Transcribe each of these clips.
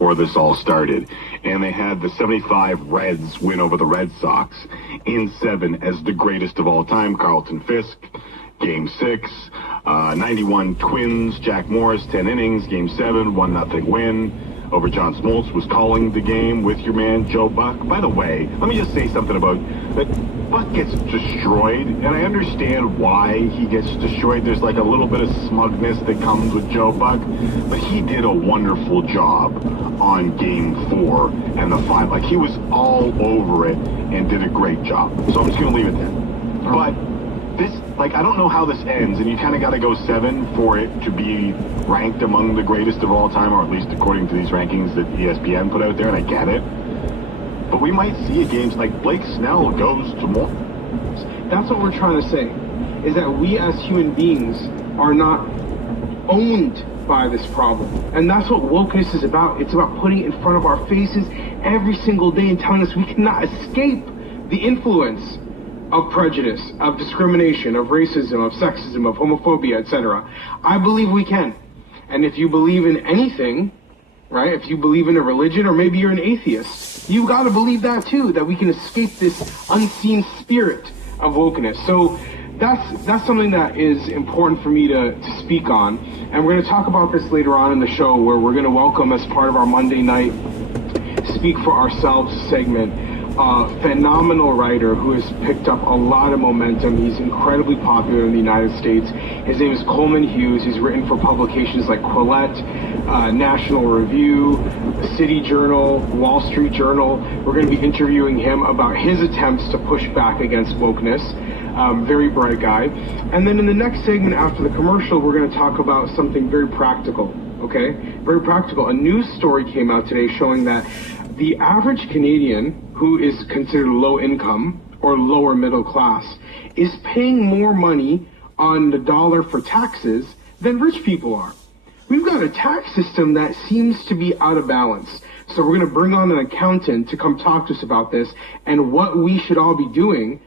before this all started, and they had the 75 Reds win over the Red Sox in 7 as the greatest of all time. Carlton Fisk, Game 6, 91 Twins, Jack Morris, 10 innings, Game 7, 1-0 win. Over John Smoltz was calling the game with your man Joe Buck. By the way, let me just say something about that. Buck gets destroyed, and I understand why he gets destroyed. There's like a little bit of smugness that comes with Joe Buck, but he did a wonderful job on Game 4 and the 5. Like, he was all over it and did a great job. So I'm just going to leave it there. But this, like, I don't know how this ends, and you kind of got to go 7 for it to be ranked among the greatest of all time, or at least according to these rankings that ESPN put out there, and I get it. But we might see games like Blake Snell goes to more. That's what we're trying to say, is that we as human beings are not owned by this problem. And that's what wokeness is about. It's about putting it in front of our faces every single day and telling us we cannot escape the influence of prejudice, of discrimination, of racism, of sexism, of homophobia, etc. I believe we can. And if you believe in anything, right, if you believe in a religion, or maybe you're an atheist, you've got to believe that too, that we can escape this unseen spirit of wokeness. So that's something that is important for me to speak on. And we're going to talk about this later on in the show, where we're going to welcome, as part of our Monday night Speak for Ourselves segment, phenomenal writer who has picked up a lot of momentum. He's incredibly popular in the United States. His name is Coleman Hughes. He's written for publications like Quillette, National Review, City Journal, Wall Street Journal. We're going to be interviewing him about his attempts to push back against wokeness. Very bright guy. And then in the next segment after the commercial, we're going to talk about something very practical. Okay? Very practical. A news story came out today showing that the average Canadian who is considered low income or lower middle class is paying more money on the dollar for taxes than rich people are. We've got a tax system that seems to be out of balance. So we're going to bring on an accountant to come talk to us about this and what we should all be doing.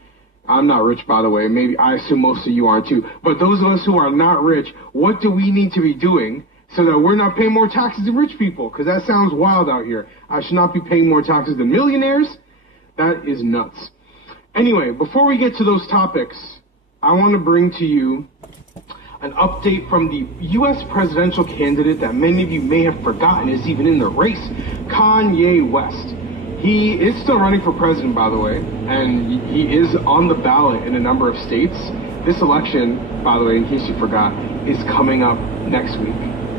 I'm not rich, by the way. Maybe I assume most of you aren't too. But those of us who are not rich, what do we need to be doing so that we're not paying more taxes than rich people? Because that sounds wild out here. I should not be paying more taxes than millionaires. That is nuts. Anyway, before we get to those topics, I want to bring to you an update from the U.S. presidential candidate that many of you may have forgotten is even in the race, Kanye West. He is still running for president, by the way, and he is on the ballot in a number of states. This election, by the way, in case you forgot, is coming up next week.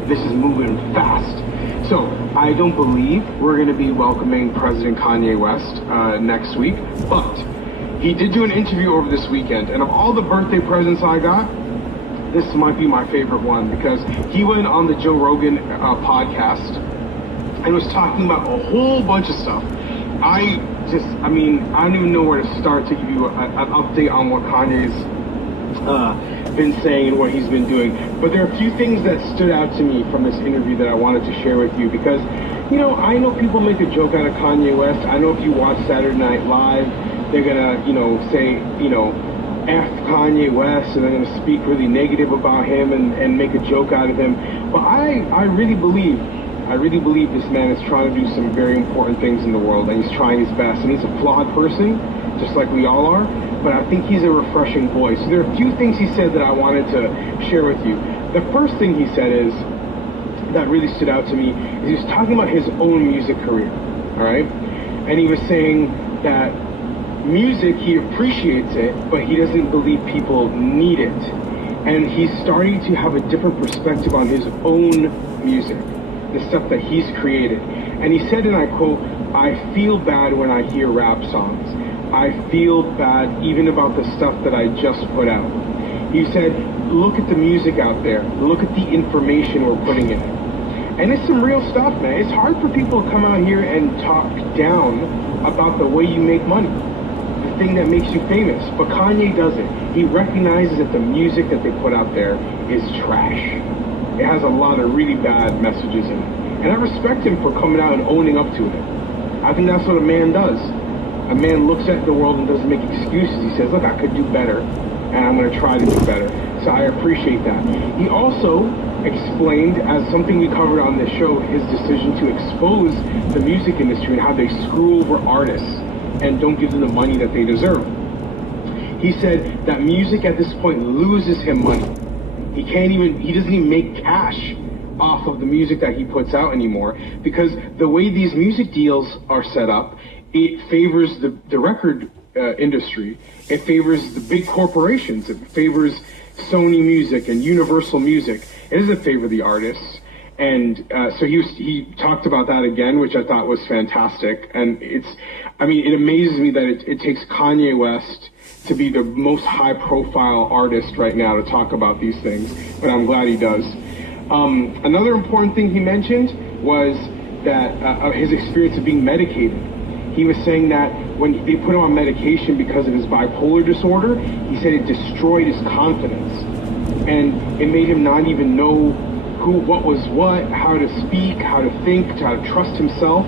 This is moving fast. So I don't believe we're going to be welcoming President Kanye West next week, but he did do an interview over this weekend, and of all the birthday presents I got, this might be my favorite one, because he went on the Joe Rogan podcast and was talking about a whole bunch of stuff. I don't even know where to start to give you an update on what Kanye's been saying and what he's been doing. But there are a few things that stood out to me from this interview that I wanted to share with you, because, you know, I know people make a joke out of Kanye West. I know if you watch Saturday Night Live, they're gonna, say, F Kanye West, and they're gonna speak really negative about him and make a joke out of him. But I really believe this man is trying to do some very important things in the world, and he's trying his best. And he's a flawed person, just like we all are, but I think he's a refreshing voice. So there are a few things he said that I wanted to share with you. The first thing he said that really stood out to me is he was talking about his own music career, all right? And he was saying that music, he appreciates it, but he doesn't believe people need it. And he's starting to have a different perspective on his own music, the stuff that he's created. And he said, and I quote, "I feel bad when I hear rap songs. I feel bad even about the stuff that I just put out." He said, look at the music out there. Look at the information we're putting in it. And it's some real stuff, man. It's hard for people to come out here and talk down about the way you make money, the thing that makes you famous. But Kanye doesn't. He recognizes that the music that they put out there is trash. It has a lot of really bad messages in it. And I respect him for coming out and owning up to it. I think that's what a man does. A man looks at the world and doesn't make excuses. He says, look, I could do better, and I'm going to try to do better. So I appreciate that. He also explained, as something we covered on this show, his decision to expose the music industry and how they screw over artists and don't give them the money that they deserve. He said that music at this point loses him money. He doesn't even make cash off of the music that he puts out anymore, because the way these music deals are set up, it favors the record industry. It favors the big corporations. It favors Sony Music and Universal Music. It doesn't favor the artists. And so he talked about that again, which I thought was fantastic. And it amazes me that it takes Kanye West to be the most high-profile artist right now to talk about these things, but I'm glad he does. Another important thing he mentioned was that his experience of being medicated. He was saying that when they put him on medication because of his bipolar disorder, he said it destroyed his confidence. And it made him not even know what was what, how to speak, how to think, how to trust himself.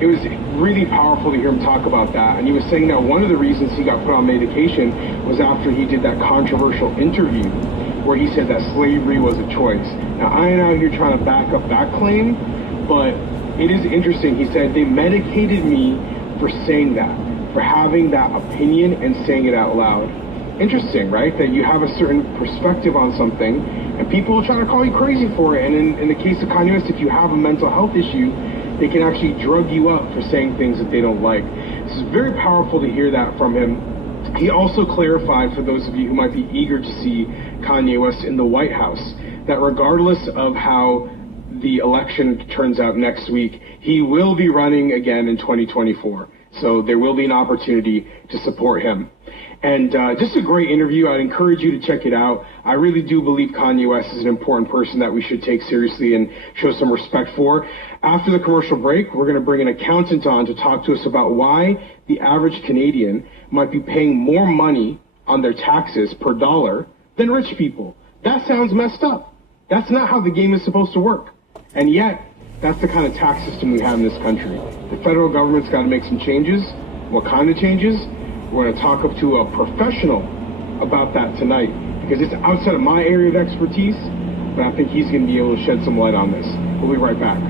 It was really powerful to hear him talk about that. And he was saying that one of the reasons he got put on medication was after he did that controversial interview where he said that slavery was a choice. Now, I ain't out here trying to back up that claim, but it is interesting. He said, they medicated me for saying that, for having that opinion and saying it out loud. Interesting, right? That you have a certain perspective on something, and people will try to call you crazy for it. And in the case of Kanye West, if you have a mental health issue, they can actually drug you up for saying things that they don't like. This is very powerful to hear that from him. He also clarified, for those of you who might be eager to see Kanye West in the White House, that regardless of how the election turns out next week, he will be running again in 2024. So there will be an opportunity to support him. And just a great interview. I'd encourage you to check it out. I really do believe Kanye West is an important person that we should take seriously and show some respect for. After the commercial break, we're going to bring an accountant on to talk to us about why the average Canadian might be paying more money on their taxes per dollar than rich people. That sounds messed up. That's not how the game is supposed to work. And yet, that's the kind of tax system we have in this country. The federal government's got to make some changes. What kind of changes? We're going to talk up to a professional about that tonight, because it's outside of my area of expertise, but I think he's going to be able to shed some light on this. We'll be right back.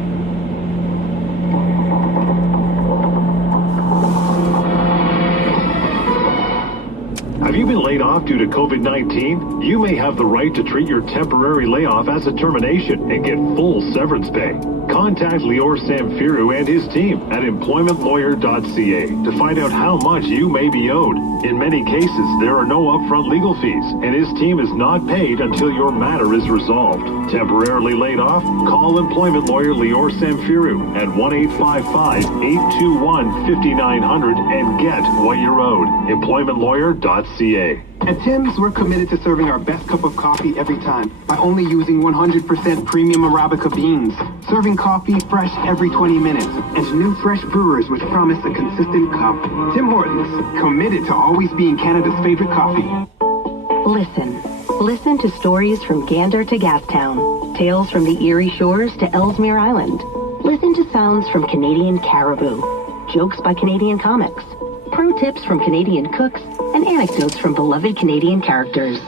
Have you been laid off due to COVID-19? You may have the right to treat your temporary layoff as a termination and get full severance pay. Contact Lior Samfiru and his team at employmentlawyer.ca to find out how much you may be owed. In many cases, there are no upfront legal fees, and his team is not paid until your matter is resolved. Temporarily laid off? Call employment lawyer Lior Samfiru at 1-855-821-5900 and get what you're owed. employmentlawyer.ca. At Tim's, we're committed to serving our best cup of coffee every time by only using 100% premium Arabica beans, serving coffee fresh every 20 minutes, and new fresh brewers which promise a consistent cup. Tim Hortons, committed to always being Canada's favorite coffee. Listen to stories from Gander to Gastown, tales from the Erie Shores to Ellesmere Island. Listen to sounds from Canadian caribou, jokes by Canadian comics, pro tips from Canadian cooks, and anecdotes from beloved Canadian characters.